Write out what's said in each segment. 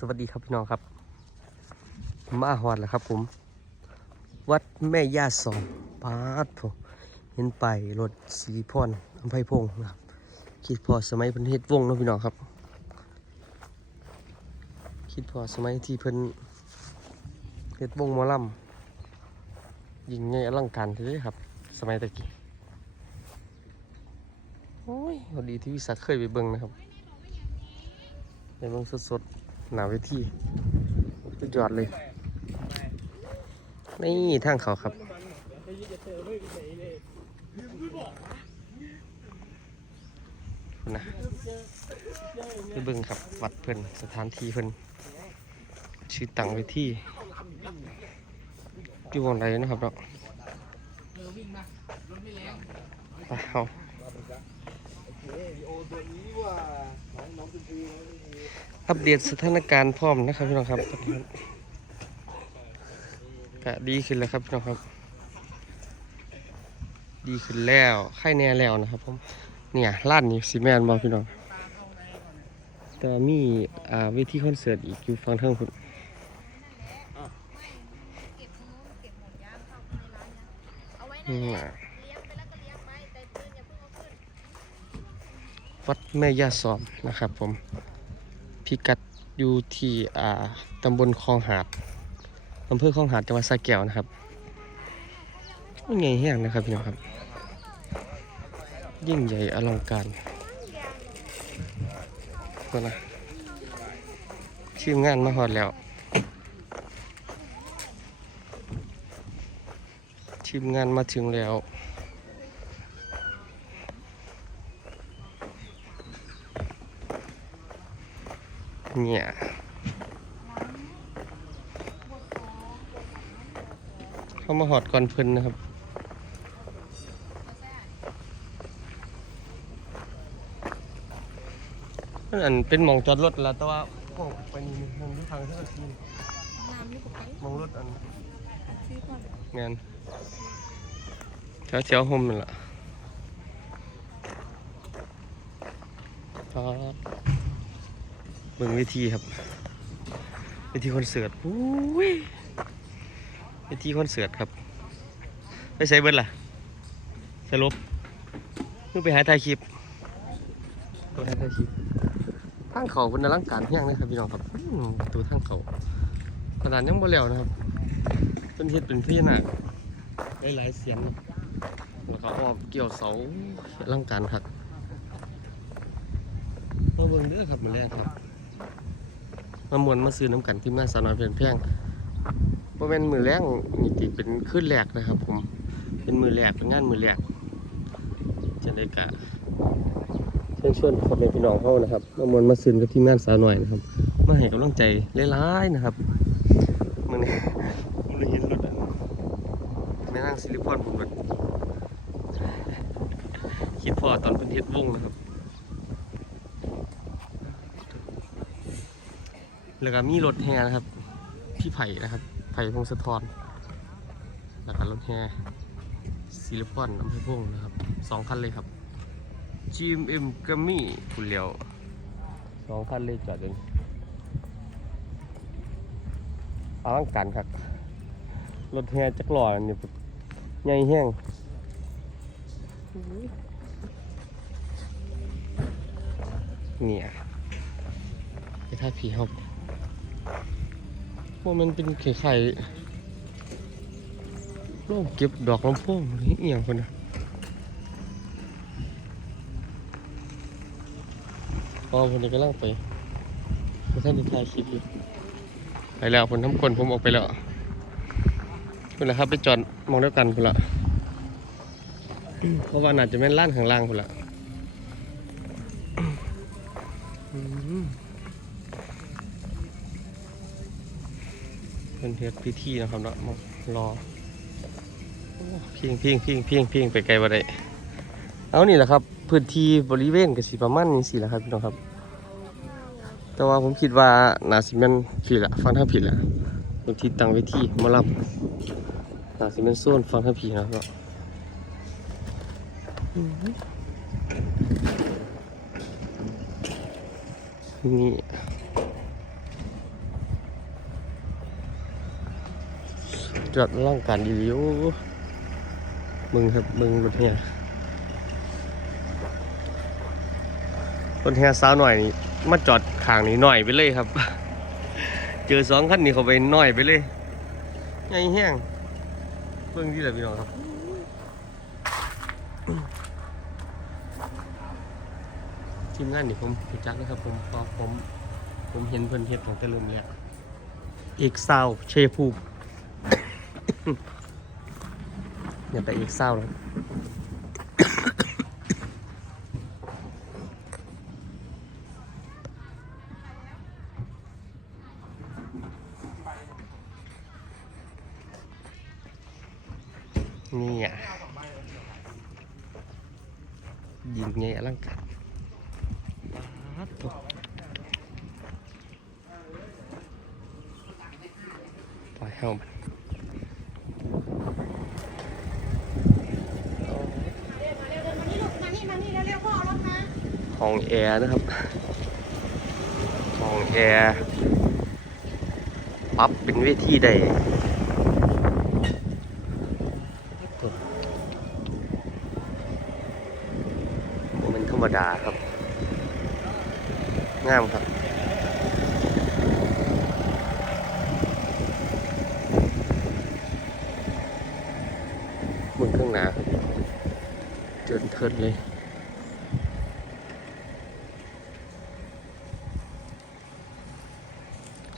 สวัสดีครับพี่น้องครับ มาหอดแล้วครับผม วัดแม่ย่าสองปาดผมเห็นไปรถสีพรอำไพพงศ์นะครับ คิดพอสมัยเพิ่นเฮ็ดวงนะพี่น้องครับ คิดพอสมัยที่เพิ่นเฮ็ดวงมอลำยิงใหญ่อลังการเดียครับ สมัยตะกี้โอ้ยพอดีที่วิสาเคยไปเบิ่งนะครับในเมืองสดๆ หนาเวทีสุดยอดเลย นี่ทางเขาครับ นะไปเบิ่งครับ วัดเพิ่นสถานที่เพิ่นชื่อตังเวทีอยู่วงใดนะครับเนาไปเอา อัปเดตสถานการณ์พร้อมนะครับพี่น้องครับก็ดีขึ้นแล้วครับพี่น้องครับ ดีขึ้นแล้วไข้แน่แล้วนะครับผมเนี่ยร้านนี้ซีแมนบอพี่น้องแต่มีอ่าเวทีคอนเสิร์ตอีกอยู่ฟังเทิงคุณเก็บตรงนู้นเก็บหมดย่ามเข้าไปในร้านนะเอาไว้อืนั่นมแหละอะเลี้ยงไปแล้วก็เลี้ยงไปแต่ปืนอย่าเพิ่งเอาขึ้นวัดแม่ย่าสอมนะครับผม พิกัดอยู่ที่อ่าตำบลคลองหาดอำเภอคลองหาดจังหวัดสระแก้วนะครับมันใหญ่แห้งนะครับพี่น้องครับ ยิ่งใหญ่อลังการก็นะชื่องานมาฮอดแล้วทีมงานมาถึงแล้ว เนี่ย เข้ามาหอดก่อนเพิ่นนะครับมันอันเป็นหมองจอดรถแล้วแต่ว่าพวกไปนี่มันอยู่ทางเท่าทีน้ำนี่ปกติมองรถอันซื้อก่อนงานแถวแถวๆโฮมนั่นแหละก็ เบิ่งเวทีครับเวทีคอนเสิร์ตอุ้ยเวทีคอนเสิร์ตครับไปใส่เบิร์ดล่ะสรุปเพิ่งไปหาถ่ายคลิปตัวถ่ายถ่ายคลิปทางเขาเป็นอลังการเพียงเลยครับพี่น้องครับตัวทางเขาขนาดยังบ่แล้วนะครับเป็นเฮ็ดเป็นพี่นาคหลายๆเสียงแล้วก็ออกเกี่ยวเสาร่างการครับมาเบิ่งเด้อครับมาแรงครับ มามวนมาซื้อน้ำกันที่มาสาวน้อยเพียนแพงเพราะเป็นมือแรงนี่ติเป็นขึ้นแรกนะครับ ผม เป็นมือแรกเป็นงานมือแรกจะได้กะเชิญชวนพ่อแม่พี่น้องเข้านะครับมามวนมาซื้อกับที่งานสาวน้อยนะครับ มาให้กำลังใจหลายๆนะครับมึงนี่มึงได้เห็นรถอะแม่นางสิริพรผมแบบคิดพอตอนเป็นเฮ็ดวงนะครับ แล้วก็มีรถแห่นะครับ พี่ไผ่นะครับ ไผ่พงศธรแล้วก็รถแห่ศิริพรอำเภอพงนะครับสองคันเลยครับ GMM กัมมี่คุณเลียวสองคันเลยจอดเลยอลังการครับ รถแห่จักรลอนี่ใหญ่แห้งเนี่ยไปท่าผีครับ มันเป็นไข่ไข่โลกเก็บดอกลำโพงนี่เอียงคนนะพอคนนี้กำลังไปพท่านจะถ่ายคลิปอยู่ไปแล้วคนทำคนผมออกไปแล้วพุ่นละครับไปจอดมองเดียวกันพุ่นละเพราะว่าน่าจะเป็นร้านข้างล่างพุ่นละ เป็นเฮ็ดพิธีนะครับเนาะรอเพียงเพียงเพียงเพียงเพียงไปไกลบ่ได้เอานี่แหละครับพื้นที่บริเวณก็สิประมาณนี้สิแหละครับพี่น้องครับ แต่ว่าผมคิดว่าน่าสิแม่นผิดละฟังทางผิดละพื้นที่ตั้งเวทีหมารับอาจจะเป็นโซนฟังท่าผีนะครับนี่ จอดร่างการดีวิวมึงครับมึงรถเฮียรถเฮียสาวหน่อยนี่มาจอดข้างนี้หน่อยไปเลยครับ เจอสองคันนี้เขาไปหน่อยไปเลยใหญ่แห้งเพิ่งที่ไหนพี่น้องครับทีมงานนี่ผมรู้จักนะครับผมพอผมผมเห็นเพิ่นเฮ็ดตั้งแต่เริ่มแรกเอกซาวเชภูมิ เนี่ยแต่เอกซาวแล้วนี่อะยิงไงอลังการครับผมปล่อยให้มัน มานี่มานี่เร็วๆพ่อเอารถมา ห้ องแอร์นะครับห้องแอร์ปั๊บเป็นเวทีได้โมเมนธรรมดาครับ งามครับบนเครื่องหนาเจินเทิดเลย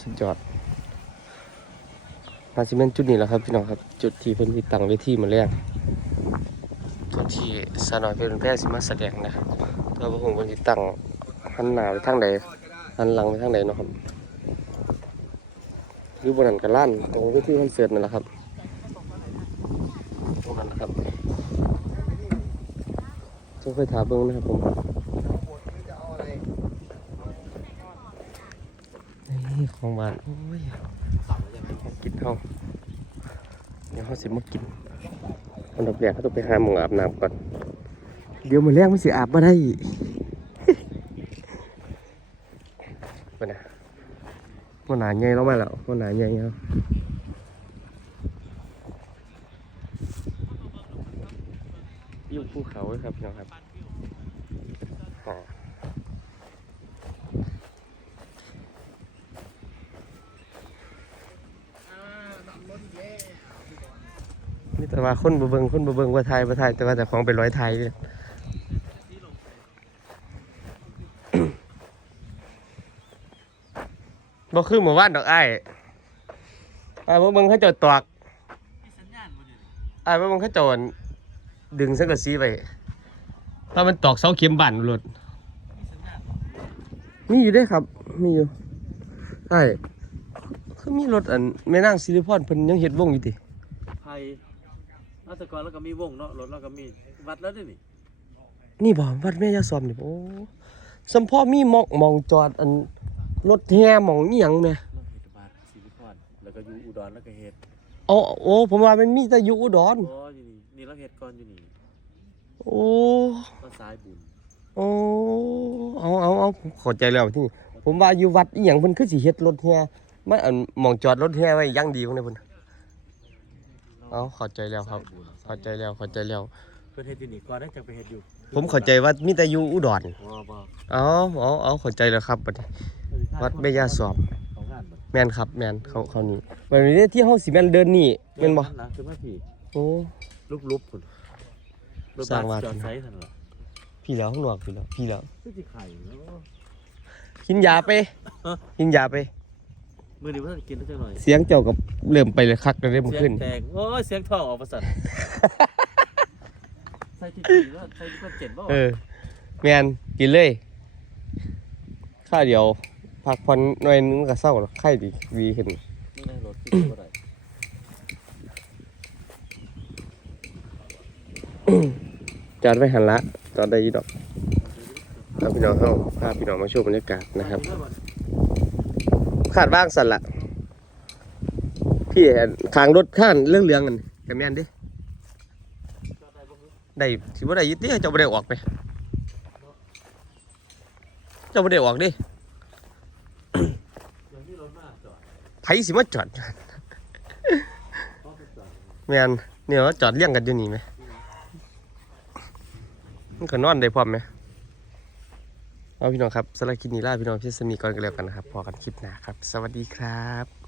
สุดยอดมาซิเมนจุดนี้แหล้วครับพี่น้องครับ จุดที่เพิ่นที่ตั้งเวทีมาแรกจุดที่สาวนอยเพลินแพร่สิมาแสดงนะครับตัวพระองค์เพิ่นที่ตั้งหันหน้าไปทางใดหันหลังไปทางใดเนาะครับอยู่บนนั้นกันล้านตรงเวทีคอนเสิร์ตนั่นแหละครับตรงนั้นนะครับต้องไปถามเบิ่งนะครับผมนี่ของหวานโอ้ยของกินเฮาเดี๋ยวเฮาสิมากินอันดับแรกเขาต้องไปหาหมองอาบน้ำก่อนเดี๋ยวมื้อแรกมันสิอาบบ่ได้ไปนะมันหนาใหญ่แล้วมาแล้วมันหนาใหญ่แล้วอยู่ภูเขาเลยครับพี่น้องครับ แต่ว่าคนบ่เบิงคนบ่เบิงว่าไทยว่าไทยแต่ว่าแต่ของเป็นร้อยไทยเลยบ่คือหมู่บ้านดอกไอ้ายอ้บ่เบิ่งเขาเจ้าตอกไอ้บ่เบิ่งเขาเจ้าอั่นดึงสังกะสีไว้ถ้ามันตอกเสาเข็มบ้านรถมีอยู่เด้ครับ มีอยู่ใช่คือมีรถอันแม่นางสิริพรเพิ่นยังเฮ็ดวงอยู่ติไทยรัศกรแล้วก็มีวงเนาะรถแล้วก็มีวัดแล้วด้วยนี่นี่บ่วัดแม่ยาซอมนี่โอ้สัมพ่อมีหมองหมองจอดอันรถแห่หมองอีหยังแหมเนาะเฮดบาทสิริพรแล้วก็อยู่อุดรแล้วก็เฮ็ดอ๋อโอ้ผมว่ามันมีแต่อยู่อุดรอ๋ออยู่นี่นี่เราเฮ็ดก่อนอยู่นี่โอ้ก็สายบุญโอ้เอาเอาเอาผมเข้าใจแล้วที่นี่ผมว่าอยู่วัดอีหยังเพิ่นคือสิเฮ็ดรถแห่มาอันหมองจอดรถแห่ไว้อย่างดีของเนี่ยเพิ่น เอาเข้าใจแล้วครับสายญเข้าใจแล้วเข้าใจแล้ว เพิ่นเฮ็ดอยู่นี่ก่อนได้จังไปเฮ็ดอยู่ผมเข้าใจว่ามีแต่อยู่อุดรบ่บ่เอาเอาเอาเข้าใจแล้วครับบัดนี้ วัดแม่ย่าสอบของงานบ่แม่นครับแม่นเขาเขานี่วันนี้ที่เฮาสิแม่นเดินนี่แม่นบ่นะคือมาพี่โอ้ ลุบๆพุ่นรถสร้างบัวัสดจอดไซส์นั่นล่ะพี่แล้วข้างนอกพี่แล้วพี่แล้ว คือสิไข่เนาะกินยาไป กินยาไป มื้อนี้ว่าจะกินได้จังหน่อยเสียงเจ้ากับเริ่มไปเลยคักกันเริ่มเสียขึ้น งแตกโอ้ยเสียงท้องออกประสาทใส่ที่กี่แล้วใส่ที่ก็เจ็ดบ่เออแม่นกินเลยข้าวเดียวพักผ่อนหน่อยนึงก็เศร้าแล้วไข้ดีดีขึ้นนี่ในรถที่บ่ได้จอดไว้หันละจอดได้อยี่ดอกแล้วพี่น้องเข้าพาพี่น้องมาชมบรรยากาศนะครับ ขาดว่างสันละพี่เห็นทางรถข้านเรื่องเรื่องกันแต่แม่นดิได้สิบ่าได้ยึดเด้เจ้าบ่ได้ออกไปเจ้าบ่ได้ออกดิอย่างที่รถมาจอดไผสิมาจอดแมนเนี่ยจอดเลี้ยงกันอยู่นี่ไหมมันก็นอนได้พร้อมไหม เอาพี่น้องครับสำหรับคลิปนี้ลาพี่น้องพี่สมีก่อนกันแล้วกันนะครับพอกันคลิปหน้าครับ สวัสดีครับ